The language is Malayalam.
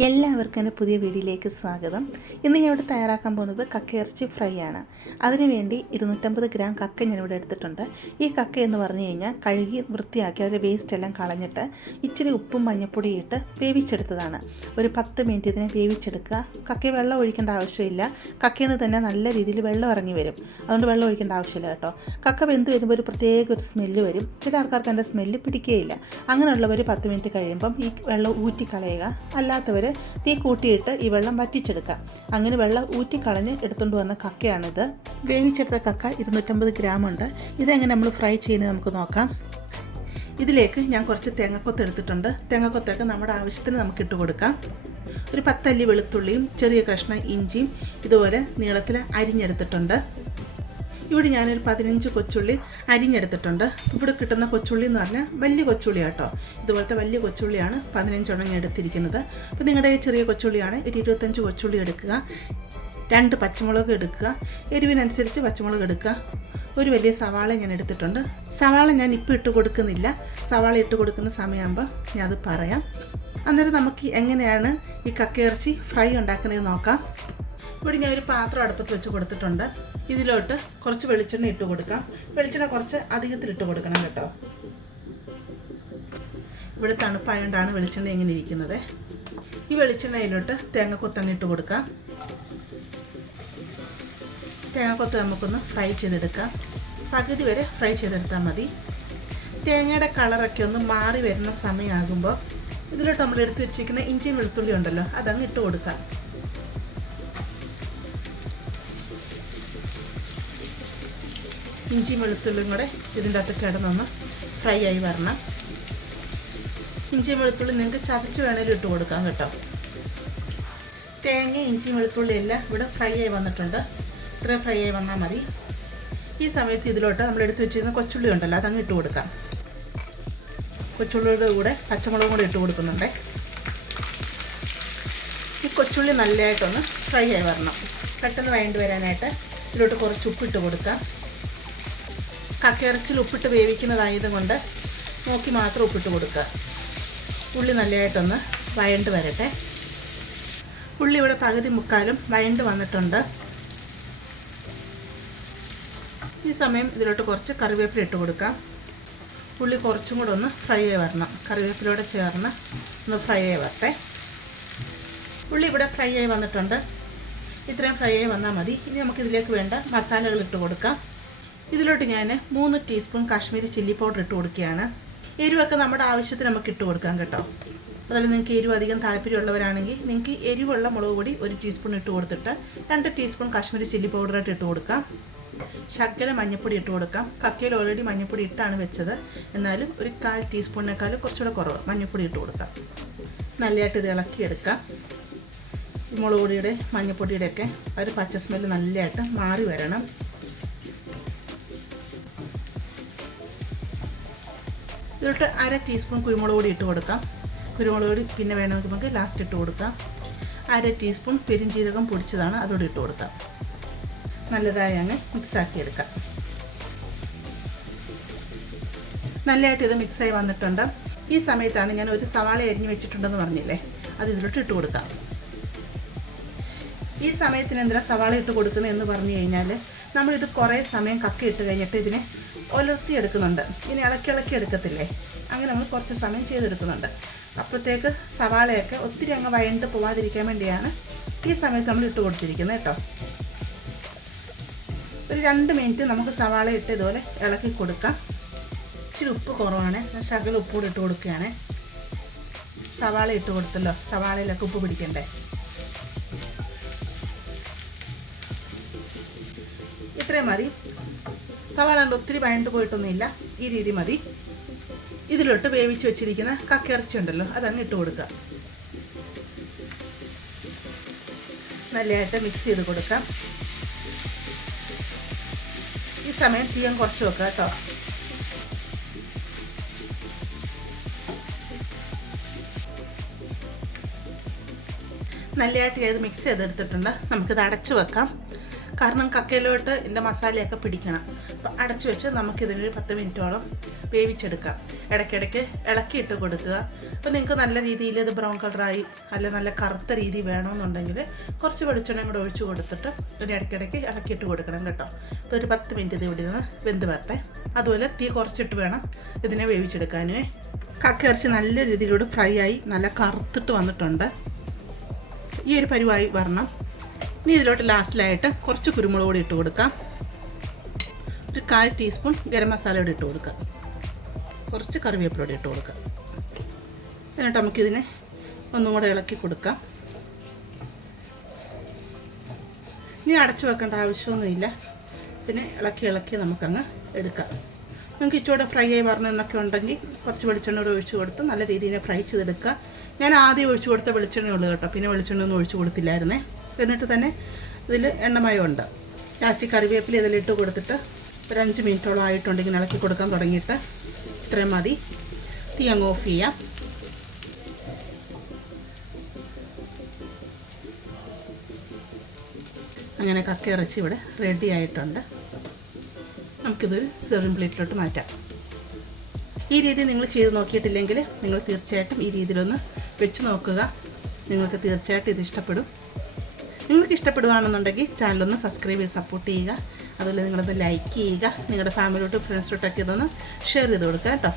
എല്ലാവർക്കും എന്റെ പുതിയ വീഡിയോയിലേക്ക് സ്വാഗതം. ഇന്ന് ഞാൻ ഇവിടെ തയ്യാറാക്കാൻ പോകുന്നത് കക്കയിറച്ചി ഫ്രൈ ആണ്. അതിനുവേണ്ടി ഇരുന്നൂറ്റമ്പത് ഗ്രാം കക്ക ഞാനിവിടെ എടുത്തിട്ടുണ്ട്. ഈ കക്ക എന്ന് പറഞ്ഞു കഴിഞ്ഞാൽ കഴുകി വൃത്തിയാക്കി അതിന്റെ വേസ്റ്റ് എല്ലാം കളഞ്ഞിട്ട് ഇച്ചിരി ഉപ്പും മഞ്ഞപ്പൊടിയും ഇട്ട് വേവിച്ചെടുത്തതാണ്. ഒരു പത്ത് മിനിറ്റ് ഇതിനെ വേവിച്ചെടുക്കുക. കക്ക വെള്ളം ഒഴിക്കേണ്ട ആവശ്യമില്ല. കക്കയിൽ നിന്ന് തന്നെ നല്ല രീതിയിൽ വെള്ളം ഇറങ്ങി വരും. അതുകൊണ്ട് വെള്ളം ഒഴിക്കേണ്ട ആവശ്യമില്ല കേട്ടോ. കക്ക വെന്ത് വരുമ്പോൾ ഒരു പ്രത്യേക ഒരു സ്മെല്ല് വരും. ചില ആൾക്കാർക്ക് എന്റെ സ്മെല്ല് പിടിക്കുകയില്ല അങ്ങനെയുള്ളവർ പത്ത് മിനിറ്റ് കഴിയുമ്പം ഈ വെള്ളം ഊറ്റി കളയുക അല്ലാത്തവർ തീ കൂട്ടിയിട്ട് ഈ വെള്ളം വറ്റിച്ചെടുക്കുക. അങ്ങനെ വെള്ളം ഊറ്റിക്കളഞ്ഞ് എടുത്തുകൊണ്ട് വന്ന കക്കയാണിത്. വേവിച്ചെടുത്ത കക്ക ഇരുന്നൂറ്റമ്പത് ഗ്രാം ഉണ്ട്. ഇതെങ്ങനെ നമ്മൾ ഫ്രൈ ചെയ്യുന്നത് നമുക്ക് നോക്കാം. ഇതിലേക്ക് ഞാൻ കുറച്ച് തേങ്ങക്കൊത്ത് എടുത്തിട്ടുണ്ട്. തേങ്ങക്കൊത്തൊക്കെ നമ്മുടെ ആവശ്യത്തിന് നമുക്ക് ഇട്ട് കൊടുക്കാം. ഒരു പത്തല്ലി വെളുത്തുള്ളിയും ചെറിയ കഷ്ണം ഇഞ്ചിയും ഇതുപോലെ നീളത്തിൽ അരിഞ്ഞെടുത്തിട്ടുണ്ട്. ഇവിടെ ഞാനൊരു പതിനഞ്ച് കൊച്ചുള്ളി അരിഞ്ഞെടുത്തിട്ടുണ്ട്. ഇവിടെ കിട്ടുന്ന കൊച്ചുള്ളി എന്ന് പറഞ്ഞാൽ വലിയ കൊച്ചുള്ളി കേട്ടോ ഇതുപോലത്തെ വലിയ കൊച്ചുള്ളിയാണ് പതിനഞ്ചെണ്ണം ഞാൻ എടുത്തിരിക്കുന്നത്. അപ്പോൾ നിങ്ങളുടെ ചെറിയ കൊച്ചുള്ളിയാണ് ഒരു ഇരുപത്തഞ്ച് കൊച്ചുള്ളി എടുക്കുക. രണ്ട് പച്ചമുളക് എടുക്കുക. എരിവിനനുസരിച്ച് പച്ചമുളക് എടുക്കുക. ഒരു വലിയ സവാള ഞാൻ എടുത്തിട്ടുണ്ട്. സവാള ഞാൻ ഇപ്പോൾ ഇട്ട് കൊടുക്കുന്നില്ല. സവാള ഇട്ട് കൊടുക്കുന്ന സമയമാകുമ്പോൾ ഞാൻ അത് പറയാം. അന്നേരം നമുക്ക് എങ്ങനെയാണ് ഈ കക്കയിറച്ചി ഫ്രൈ ഉണ്ടാക്കുന്നത് നോക്കാം. ഇവിടെ ഞാൻ ഒരു പാത്രം അടുപ്പത്ത് വെച്ച് കൊടുത്തിട്ടുണ്ട്. ഇതിലോട്ട് കുറച്ച് വെളിച്ചെണ്ണ ഇട്ട് കൊടുക്കാം. വെളിച്ചെണ്ണ കുറച്ച് അധികത്തിൽ ഇട്ട് കൊടുക്കണം കേട്ടോ. ഇവിടെ തണുപ്പായതുകൊണ്ടാണ് വെളിച്ചെണ്ണ ഇങ്ങനെ ഇരിക്കുന്നത്. ഈ വെളിച്ചെണ്ണയിലോട്ട് തേങ്ങ കൊത്തങ്ങ ഇട്ട് കൊടുക്കാം. തേങ്ങ തേങ്ങക്കൊത്ത് നമുക്കൊന്ന് ഫ്രൈ ചെയ്തെടുക്കാം. പകുതി വരെ ഫ്രൈ ചെയ്തെടുത്താൽ മതി. തേങ്ങയുടെ കളറൊക്കെ ഒന്ന് മാറി വരുന്ന സമയമാകുമ്പോൾ ഇതിലോട്ട് നമ്മൾ എടുത്ത് വെച്ചിരിക്കുന്ന ഇഞ്ചിയും വെളുത്തുള്ളി ഉണ്ടല്ലോ അതങ്ങ് ഇട്ട് കൊടുക്കാം. ഇഞ്ചിയും വെളുത്തുള്ളിയും കൂടെ ഇതിന്റെ അകത്ത് കിടന്നൊന്ന് ഫ്രൈ ആയി വരണം. ഇഞ്ചി വെളുത്തുള്ളി നിങ്ങൾക്ക് ചതച്ച് വേണേലും ഇട്ട് കൊടുക്കാൻ കേട്ടോ. തേങ്ങ ഇഞ്ചി വെളുത്തുള്ളി എല്ലാം ഇവിടെ ഫ്രൈ ആയി വന്നിട്ടുണ്ട്. ഇത്ര ഫ്രൈ ആയി വന്നാൽ മതി. ഈ സമയത്ത് ഇതിലോട്ട് നമ്മൾ എടുത്ത് വെച്ചിരുന്ന കൊച്ചുള്ളി ഉണ്ടല്ലോ അതങ്ങ് ഇട്ട് കൊടുക്കാം. കൊച്ചുള്ളിയുടെ കൂടെ പച്ചമുളകും കൂടെ ഇട്ട് കൊടുക്കുന്നുണ്ടേ. ഈ കൊച്ചുള്ളി നല്ലതായിട്ടൊന്ന് ഫ്രൈ ആയി വരണം. പെട്ടെന്ന് വേണ്ടി വരാനായിട്ട് ഇതിലോട്ട് കുറച്ച് ഉപ്പിട്ട് കൊടുക്കാം. കക്കയിറച്ചിൽ ഉപ്പിട്ട് വേവിക്കുന്നതായത് കൊണ്ട് നോക്കി മാത്രം ഉപ്പിട്ട് കൊടുക്കുക. ഉള്ളി നല്ലതായിട്ടൊന്ന് വയണ്ട് വരട്ടെ. ഉള്ളി ഇവിടെ പകുതി മുക്കാലും വയണ്ട് വന്നിട്ടുണ്ട്. ഈ സമയം ഇതിലോട്ട് കുറച്ച് കറിവേപ്പില ഇട്ട് കൊടുക്കാം ഉള്ളി കുറച്ചും കൂടെ ഒന്ന് ഫ്രൈ ആയി വരണം. കറിവേപ്പിലയോടെ ചേർന്ന് ഒന്ന് ഫ്രൈ ആയി വരട്ടെ. ഉള്ളി ഇവിടെ ഫ്രൈ ആയി വന്നിട്ടുണ്ട്. ഇത്രയും ഫ്രൈ ആയി വന്നാൽ മതി. ഇനി നമുക്കിതിലേക്ക് വേണ്ട മസാലകൾ ഇട്ട് കൊടുക്കാം. ഇതിലോട്ട് ഞാൻ മൂന്ന് ടീസ്പൂൺ കാശ്മീരി ചില്ലി പൗഡർ ഇട്ട് കൊടുക്കുകയാണ്. എരിവൊക്കെ നമ്മുടെ ആവശ്യത്തിന് നമുക്ക് ഇട്ട് കൊടുക്കാം കേട്ടോ. അതിൽ നിങ്ങൾക്ക് എരിവ് അധികം താല്പര്യമുള്ളവരാണെങ്കിൽ നിങ്ങൾക്ക് എരിവുള്ള മുളക് പൊടി ഒരു ടീസ്പൂൺ ഇട്ട് കൊടുത്തിട്ട് രണ്ട് ടീസ്പൂൺ കാശ്മീരി ചില്ലി പൗഡറായിട്ട് ഇട്ട് കൊടുക്കാം. ശക്കല മഞ്ഞൾപ്പൊടി ഇട്ട് കൊടുക്കാം. കക്കയിൽ ഓൾറെഡി മഞ്ഞൾപ്പൊടി ഇട്ടാണ് വെച്ചത്. എന്നാലും ഒരു കാൽ ടീസ്പൂണിനേക്കാളും കുറച്ചുകൂടെ കുറവ് മഞ്ഞൾപ്പൊടി ഇട്ട് കൊടുക്കാം. നല്ലതായിട്ട് ഇത് ഇളക്കിയെടുക്കാം. മുളക് പൊടിയുടെ മഞ്ഞൾപ്പൊടിയുടെയൊക്കെ ഒരു പച്ച സ്മെല്ല് നല്ലതായിട്ട് മാറി വരണം. ഇതിലോട്ട് അര ടീസ്പൂൺ കുരുമുളക് പൊടി ഇട്ട് കൊടുക്കാം. കുരുമുളക് പൊടി പിന്നെ വേണമെങ്കിൽ നമുക്ക് ലാസ്റ്റ് ഇട്ട് കൊടുക്കാം. അര ടീസ്പൂൺ പെരിഞ്ചീരകം പൊടിച്ചതാണ് അതോടെ ഇട്ട് കൊടുക്കാം. നല്ലതായി അങ്ങ് മിക്സാക്കി എടുക്കാം. നല്ലതായിട്ട് ഇത് മിക്സായി വന്നിട്ടുണ്ട്. ഈ സമയത്താണ് ഞാൻ ഒരു സവാള അരിഞ്ഞ് വെച്ചിട്ടുണ്ടെന്ന് പറഞ്ഞില്ലേ? അത് ഇതിലോട്ട് ഇട്ട് കൊടുക്കാം. ഈ സമയത്തിന് എന്തിനാ സവാള ഇട്ട് കൊടുക്കുന്നത് എന്ന് പറഞ്ഞു കഴിഞ്ഞാൽ നമ്മളിത് കുറേ സമയം കക്കി ഇട്ട് കഴിഞ്ഞിട്ട് ഇതിനെ ഒലർത്തി എടുക്കുന്നുണ്ട് ഇനി ഇളക്കി ഇളക്കി എടുക്കത്തില്ലേ? അങ്ങനെ നമ്മൾ കുറച്ച് സമയം ചെയ്തെടുക്കുന്നുണ്ട്. അപ്പോഴത്തേക്ക് സവാളയൊക്കെ ഒത്തിരി അങ്ങ് വഴണ്ട് പോവാതിരിക്കാൻ വേണ്ടിയാണ് ഈ സമയത്ത് നമ്മൾ ഇട്ട് കൊടുത്തിരിക്കുന്നത് കേട്ടോ. ഒരു രണ്ട് മിനിറ്റ് നമുക്ക് സവാള ഇട്ട് ഇതുപോലെ ഇളക്കി കൊടുക്കാം. ഇച്ചിരി ഉപ്പ് കുറവാണ്. ശകല ഉപ്പ് കൂടി ഇട്ട് കൊടുക്കുകയാണ്. സവാള ഇട്ട് കൊടുത്തല്ലോ. സവാളയിലൊക്കെ ഉപ്പ് പിടിക്കണ്ടേ? ഇത്രയും മതി. സവാള കൊണ്ട് ഒത്തിരി വഴണ്ട് പോയിട്ടൊന്നുമില്ല. ഈ രീതി മതി. ഇതിലോട്ട് വേവിച്ച് വെച്ചിരിക്കുന്ന കക്കിറച്ചി ഉണ്ടല്ലോ അതങ്ങ് ഇട്ട് കൊടുക്കുക. നല്ലതായിട്ട് മിക്സ് ചെയ്ത് കൊടുക്കാം. ഈ സമയം തീയം കുറച്ച് വെക്കുക കേട്ടോ. നല്ലതായിട്ട് ഇത് മിക്സ് ചെയ്തെടുത്തിട്ടുണ്ട്. നമുക്കിത് അടച്ചു വെക്കാം. കാരണം കക്കയിലോട്ട് ഇതിന്റെ മസാലയൊക്കെ പിടിക്കണം. അപ്പോൾ അടച്ചു വെച്ച് നമുക്കിതിനൊരു പത്ത് മിനിറ്റോളം വേവിച്ചെടുക്കാം. ഇടയ്ക്കിടയ്ക്ക് ഇളക്കിയിട്ട് കൊടുക്കുക. അപ്പോൾ നിങ്ങൾക്ക് നല്ല രീതിയിൽ ഇത് ബ്രൗൺ കളറായി അല്ല നല്ല കറുത്ത രീതി വേണമെന്നുണ്ടെങ്കിൽ കുറച്ച് വെളിച്ചെണ്ണ കൂടെ ഒഴിച്ചു കൊടുത്തിട്ട് ഒരു ഇടയ്ക്കിടയ്ക്ക് ഇളക്കിയിട്ട് കൊടുക്കണം കേട്ടോ. അപ്പോൾ ഒരു പത്ത് മിനിറ്റ് ഇത് ഇവിടെ നിന്ന് വെന്ത് വരട്ടെ. അതുപോലെ തീ കുറച്ചിട്ട് വേണം ഇതിനെ വേവിച്ചെടുക്കാനേ. കക്ക ഇറച്ചി നല്ല രീതിയിലൂടെ ഫ്രൈ ആയി നല്ല കറുത്തിട്ട് വന്നിട്ടുണ്ട്. ഈ ഒരു പരിവായി വരണം. ഇനി ഇതിലോട്ട് ലാസ്റ്റിലായിട്ട് കുറച്ച് കുരുമുളക് കൂടി ഇട്ട് കൊടുക്കാം. ഒരു കാൽ ടീസ്പൂൺ ഗരം മസാല കൂടി ഇട്ട് കൊടുക്കാം. കുറച്ച് കറിവേപ്പിലൂടെ ഇട്ട് കൊടുക്കുക എന്നിട്ട് നമുക്കിതിനെ ഒന്നും കൂടെ ഇളക്കി കൊടുക്കാം. ഇനി അടച്ചു വെക്കേണ്ട ആവശ്യമൊന്നുമില്ല. ഇതിനെ ഇളക്കി ഇളക്കി നമുക്കങ്ങ് എടുക്കാം. നിങ്ങൾക്ക് ഇച്ചൂടെ ഫ്രൈ ആയി വരണമെന്നൊക്കെ ഉണ്ടെങ്കിൽ കുറച്ച് വെളിച്ചെണ്ണ കൂടെ ഒഴിച്ചു കൊടുത്ത് നല്ല രീതിയിൽ ഫ്രൈ ചെയ്തെടുക്കുക. ഞാൻ ആദ്യം ഒഴിച്ചു കൊടുത്ത വെളിച്ചെണ്ണ ഉള്ളൂ കേട്ടോ. പിന്നെ വെളിച്ചെണ്ണ ഒന്നും ഒഴിച്ചു കൊടുത്തില്ലായിരുന്നേ. എന്നിട്ട് തന്നെ ഇതിൽ എണ്ണമയമുണ്ട്. ലാസ്റ്റ് കറിവേപ്പില ഇതിലിട്ട് കൊടുത്തിട്ട് ഒരു അഞ്ച് മിനിറ്റോളം ആയിട്ടുണ്ടെങ്കിൽ ഇളക്കി കൊടുക്കാൻ തുടങ്ങിയിട്ട് ഇത്രയും മതി. തീ അങ്ങ് ഓഫ് ചെയ്യാം. അങ്ങനെ കക്ക ഇറച്ചി ഇവിടെ റെഡി ആയിട്ടുണ്ട്. നമുക്കിതൊരു സെർവിങ് പ്ലേറ്റിലോട്ട് മാറ്റാം. ഈ രീതി നിങ്ങൾ ചെയ്ത് നോക്കിയിട്ടില്ലെങ്കിൽ നിങ്ങൾ തീർച്ചയായിട്ടും ഈ രീതിയിലൊന്ന് വെച്ച് നോക്കുക. നിങ്ങൾക്ക് തീർച്ചയായിട്ടും ഇത് ഇഷ്ടപ്പെടും. നിങ്ങൾക്ക് ഇഷ്ടപ്പെടുകയാണെന്നുണ്ടെങ്കിൽ ചാനലൊന്ന് സബ്സ്ക്രൈബ് ചെയ്ത് സപ്പോർട്ട് ചെയ്യുക. അതുപോലെ നിങ്ങളത് ലൈക്ക് ചെയ്യുക. നിങ്ങളുടെ ഫാമിലിയോട്ട് ഫ്രണ്ട്സിലോട്ടൊക്കെ ഇതൊന്ന് ഷെയർ ചെയ്ത് കൊടുക്കുക കേട്ടോ.